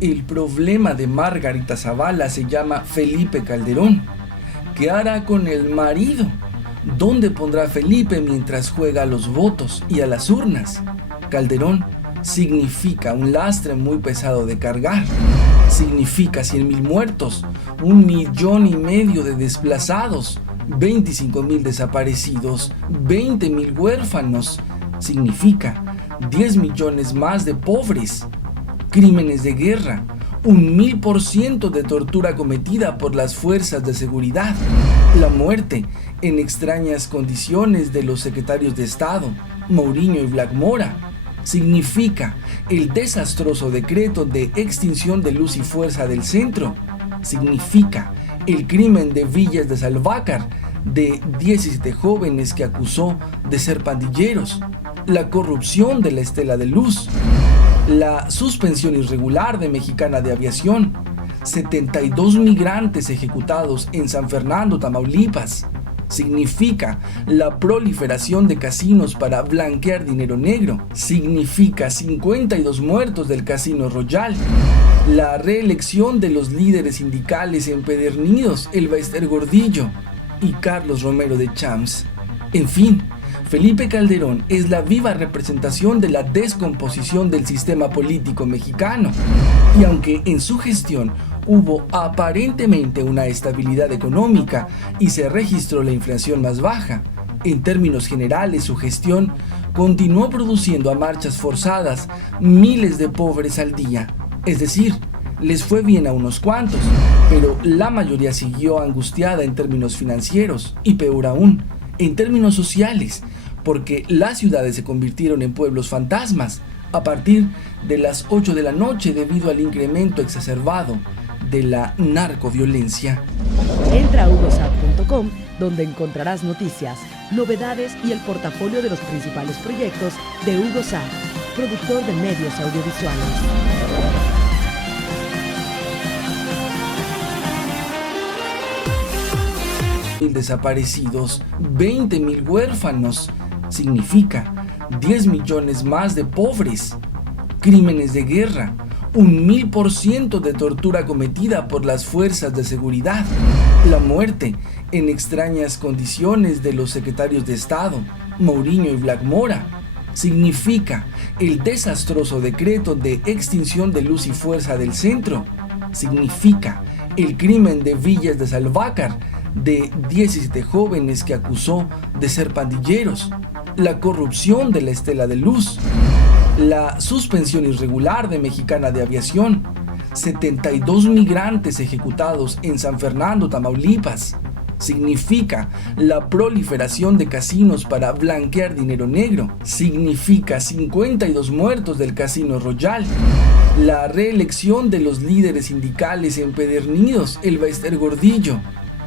El problema de Margarita Zavala se llama Felipe Calderón. ¿Qué hará con el marido? ¿Dónde pondrá Felipe mientras juega a los votos y a las urnas? Calderón significa un lastre muy pesado de cargar. Significa 100,000 muertos, 1,5 millones de desplazados, 25,000 desaparecidos, 20,000 huérfanos. Significa 10 millones más de pobres. Crímenes de guerra, 1,000% de tortura cometida por las fuerzas de seguridad, la muerte en extrañas condiciones de los secretarios de Estado, Mourinho y Black Mora. Significa el desastroso decreto de extinción de luz y fuerza del centro. Significa el crimen de Villas de Salvácar, de 17 jóvenes que acusó de ser pandilleros, la corrupción de la Estela de Luz, la suspensión irregular de Mexicana de Aviación, 72 migrantes ejecutados en San Fernando, Tamaulipas. Significa la proliferación de casinos para blanquear dinero negro. Significa 52 muertos del Casino Royal. La reelección de los líderes sindicales empedernidos, Elba Ester Gordillo y Carlos Romero de Champs. En fin, Felipe Calderón es la viva representación de la descomposición del sistema político mexicano. Y aunque en su gestión hubo aparentemente una estabilidad económica y se registró la inflación más baja, en términos generales su gestión continuó produciendo a marchas forzadas miles de pobres al día. Es decir, les fue bien a unos cuantos, pero la mayoría siguió angustiada en términos financieros y peor aún, en términos sociales, porque las ciudades se convirtieron en pueblos fantasmas a partir de las 8 de la noche debido al incremento exacerbado de la narcoviolencia. Entra a hugosat.com, donde encontrarás noticias, novedades y el portafolio de los principales proyectos de Hugosat, productor de medios audiovisuales. Desaparecidos, 20,000 huérfanos. Significa 10 millones más de pobres. Crímenes de guerra, 1,000% de tortura cometida por las fuerzas de seguridad, la muerte en extrañas condiciones de los secretarios de Estado, Mourinho y Black Mora. Significa el desastroso decreto de extinción de luz y fuerza del centro. Significa el crimen de Villas de Salvácar, de 17 jóvenes que acusó de ser pandilleros, la corrupción de la Estela de Luz, la suspensión irregular de Mexicana de Aviación, 72 migrantes ejecutados en San Fernando, Tamaulipas. Significa la proliferación de casinos para blanquear dinero negro. Significa 52 muertos del Casino Royal. La reelección de los líderes sindicales empedernidos, Elba Ester Gordillo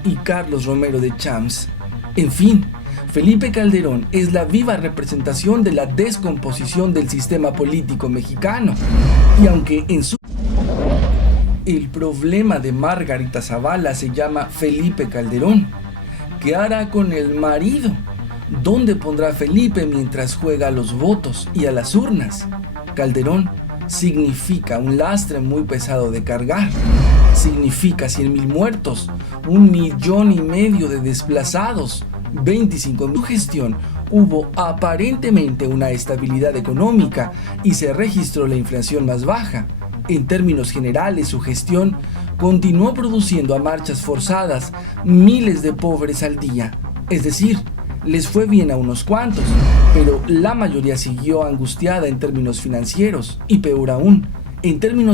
y Carlos Romero de Champs. En fin, Felipe Calderón es la viva representación de la descomposición del sistema político mexicano. Y aunque en su... El problema de Margarita Zavala se llama Felipe Calderón. ¿Qué hará con el marido? ¿Dónde pondrá Felipe mientras juega a los votos y a las urnas? Calderón significa un lastre muy pesado de cargar. Significa 100,000 muertos, 1,5 millones de desplazados, 25,000. En su gestión hubo aparentemente una estabilidad económica y se registró la inflación más baja. En términos generales, su gestión continuó produciendo a marchas forzadas miles de pobres al día. Es decir, les fue bien a unos cuantos, pero la mayoría siguió angustiada en términos financieros y peor aún, en términos